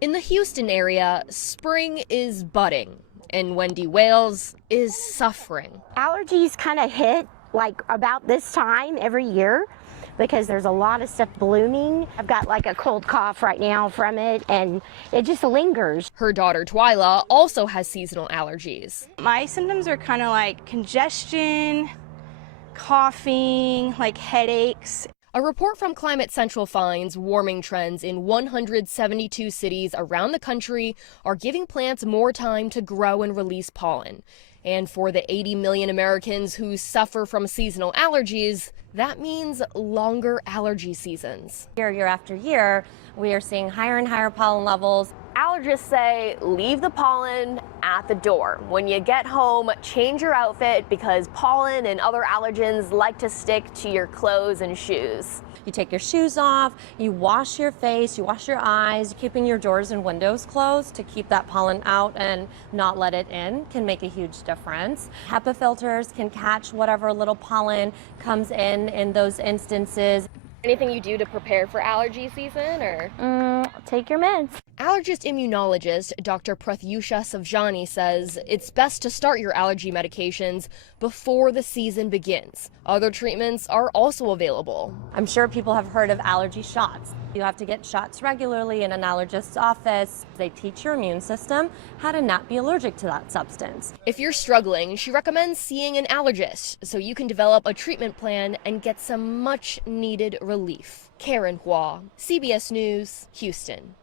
In the Houston area, spring is budding, and Wendy Wales is suffering. Allergies kind of hit like about this time every year because there's a lot of stuff blooming. I've got like a cold cough right now from it, and it just lingers. Her daughter Twyla also has seasonal allergies. My symptoms are kind of like congestion, coughing, like headaches. A report from Climate Central finds warming trends in 172 cities around the country are giving plants more time to grow and release pollen. And for the 80 million Americans who suffer from seasonal allergies, that means longer allergy seasons. Year after year, we are seeing higher and higher pollen levels. Allergists say leave the pollen at the door. When you get home, change your outfit because pollen and other allergens like to stick to your clothes and shoes. You take your shoes off, you wash your face, you wash your eyes. Keeping your doors and windows closed to keep that pollen out and not let it in can make a huge difference. HEPA filters can catch whatever little pollen comes in those instances. Anything you do to prepare for allergy season, or? Take your meds. Allergist immunologist Dr. Pratyusha Savjani says it's best to start your allergy medications before the season begins. Other treatments are also available. I'm sure people have heard of allergy shots. You have to get shots regularly in an allergist's office. They teach your immune system how to not be allergic to that substance. If you're struggling, she recommends seeing an allergist so you can develop a treatment plan and get some much needed relief. Karen Hua, CBS News, Houston.